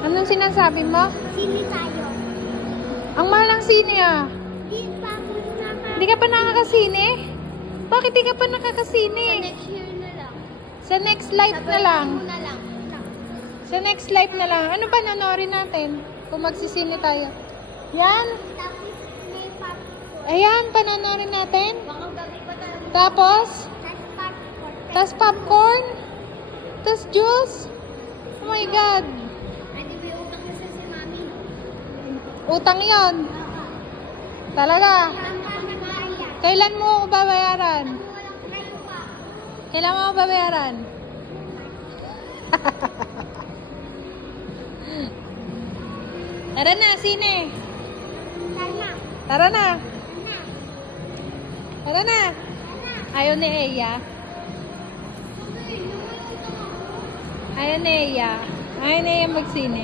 Anong sinasabi mo? Sini tayo. Ang mahal ng sine ah. Di pa ako Hindi ka pa nakakasine? Bakit di ka pa nakakasine? next year na lang. Sa next life na lang. Na lang. Sa next life na lang. Ano ba nanorin natin? Kung magsisine tayo. Yan. Tapos may popcorn. Ayan, pananorin natin. Baka gabi pa tayo. Tapos, Tapos popcorn. tas popcorn. Tas juice. Oh my God. Ay, di may utang na si mami. Utang yon. Talaga. Ang kami kaya. Kailan mo ako babayaran? Walang kayo pa. Kailan mo ako babayaran? Tara na, sine. Tara. Tara na. Tara. Tara na. Ayaw ni Eya. Ayaw ni Eya. Ayaw ni Eya magsine.